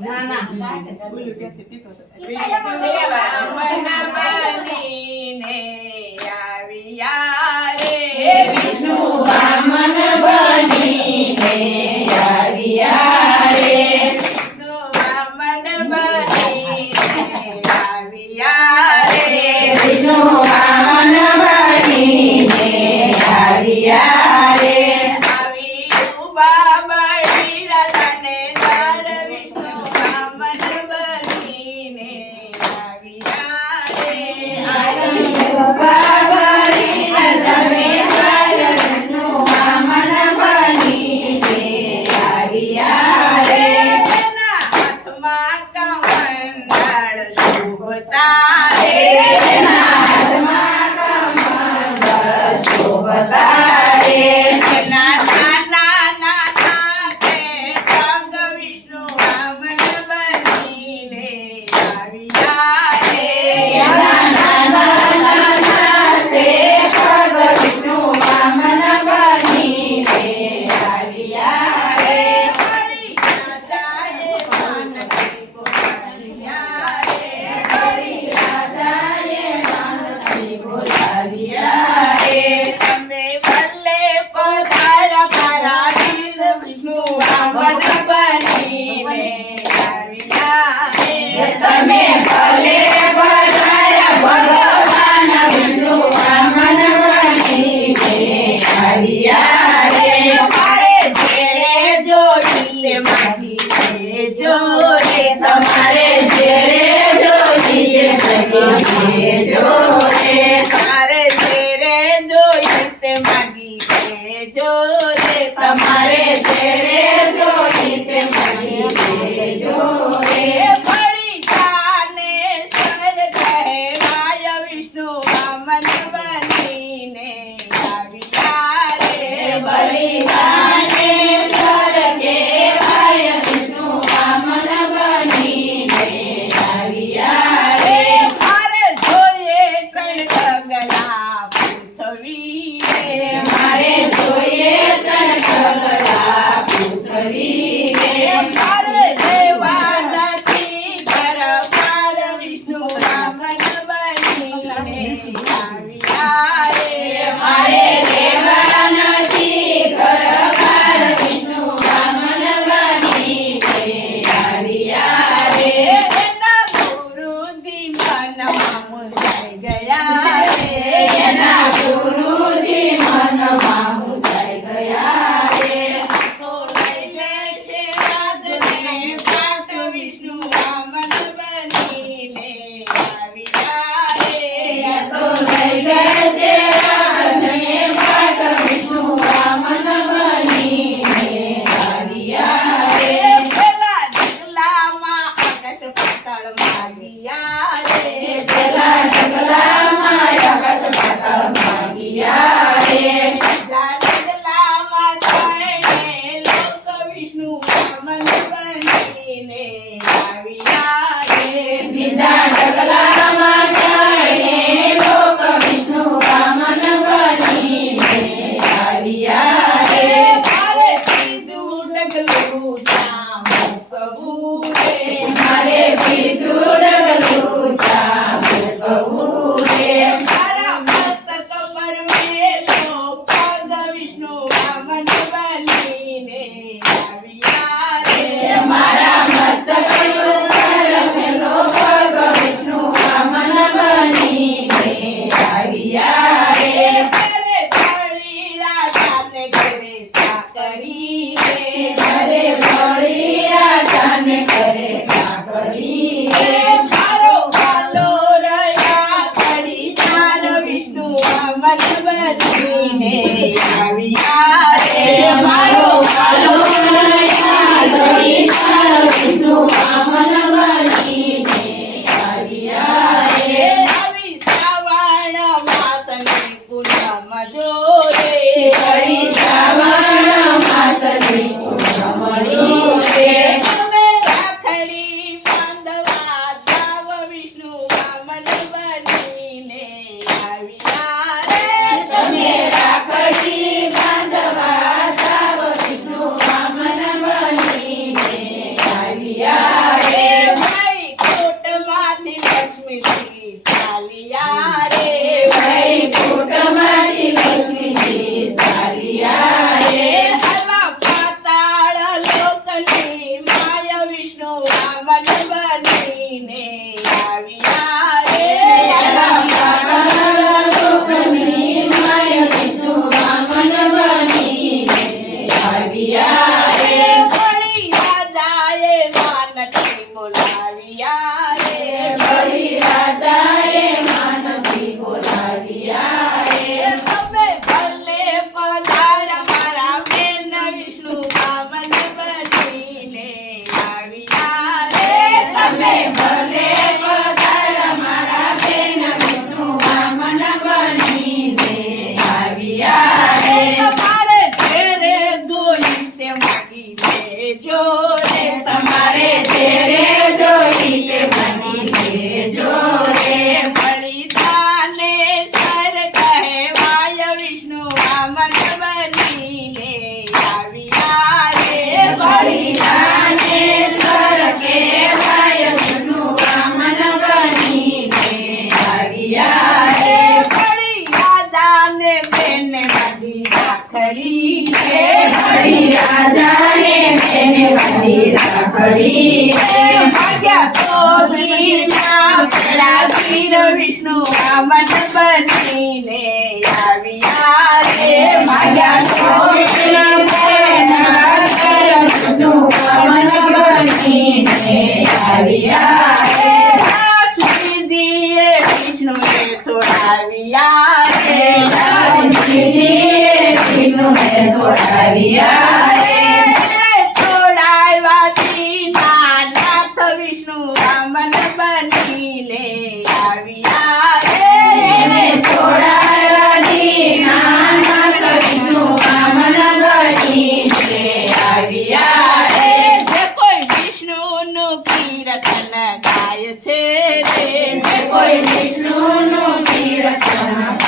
ના ના. મનાવાની ને. આવ્યા was I in a yo. Oh. Thank you. બન બનીને આવ્યા રે. બોલાવ્યા. વિષ્ણુ મન બનીને આવ્યા રે માયા વિષ્ણુ મન બનીને આવ્યા રે વિષ્ણુ સોડાવ્યા રે વિષ્ણુ સોડાવ્યા પીરસન ગાય છે કોઈ વિષ્ણુનું પીરસન